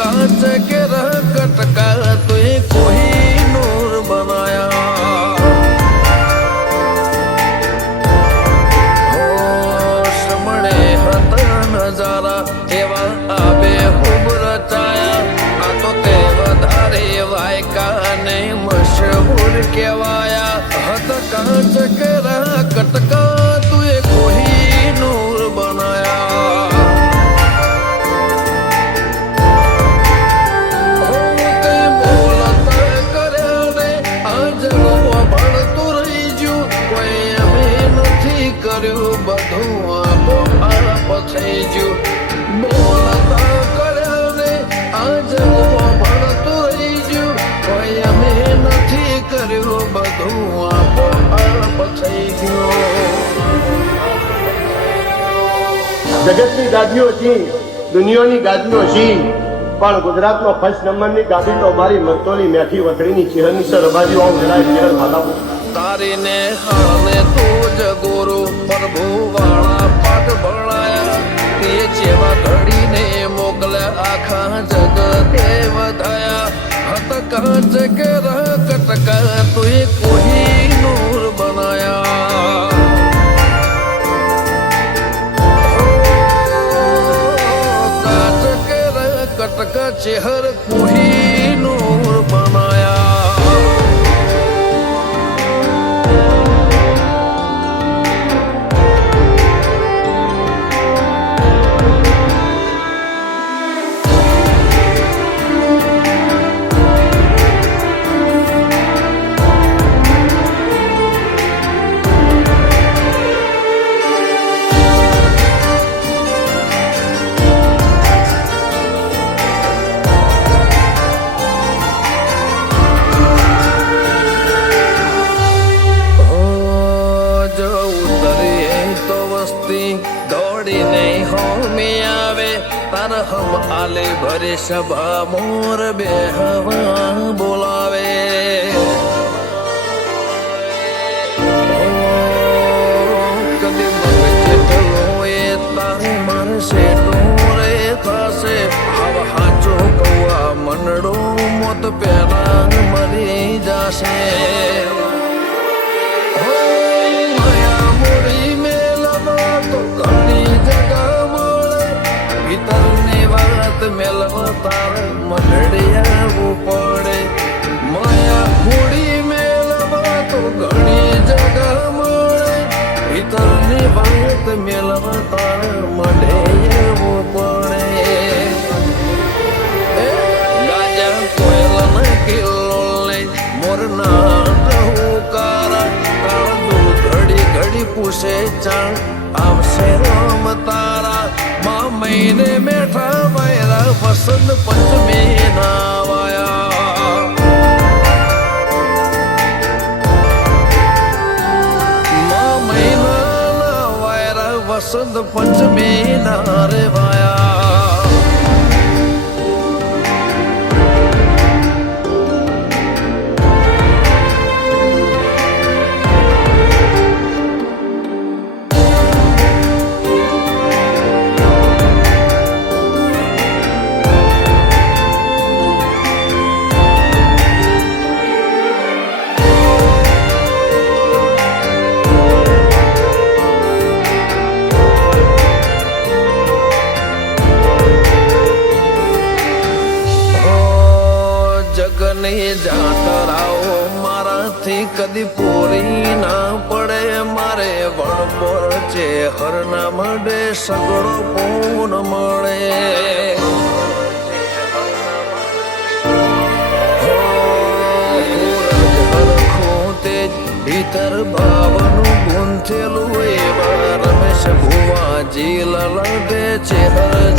कांच के रह कटका तुए कोही नूर बनाया होश मणे हता नजारा एवा आबे खूब रचाया आ तो ते वधारे वायका ने मशहूर केवाया हत कांच के रह कटका तुए कोही नूर बनाया કર્યું બધું આપો આપ થઈ ગયું બોલતા કર્યા ને આજ ભણતું રહી ગયું કોઈ અમે નથી કર્યું બધું આપો આપ થઈ ગયું જગતની ગાદીઓ છી દુનિયાની ગાદીઓ છી પણ ગુજરાતનો ફર્સ્ટ નંબરની ગાદી તો મારી મરતોની મેઠી વતડીની ચિહરની સર રબાજી આવું જણાય ચિહર માતા તારીને હાલે તું જ ગુરુ પ્રભુ વાળા પાઠ ભણાયા તે જેવા ઘડીને મોકલ્યા આખા જગતે વધાયા હત કાંચ કે રહ કટકા તુએ કોઈ નૂર બનાયા કાંચ કે રહ કટકા ચેહર કોઈ નૂર બનાયા दौड़ी नहीं हो में आवे तर हम आले भरे सभा मोर बेहवा बोलावे कदी मगज टलो ए तारे मन से टोरे थासे हवा हाचो कौआ मनडो मोत पेला मरी जासे મેલવતાર મંડળિયાવું પડે માયા મૂડી મેલવા તો ઘણી જગા મળે ભીતરની વાત મેલવતાર મળે એવું પડે ગાજા કોયલના કિલ્લો મોરના ટહુકારા કાળજુ ઘડી ઘડી પૂછે ચાણ આવશે રામ તારા માં મહિને મેઠા વાયરા વસંત પંચમી ના વાયા માં મહિના વાયરા વસંત પંચમી ના રે વાયા જાતરાઓ મારાથી કદી પૂરી ના પડે મારે વણપોર છે હરના મડે સગડો પૂન મળે ભીતર ભાવનું ગુંથેલું એવા રમેશ ભુવાજી લલડે છે હર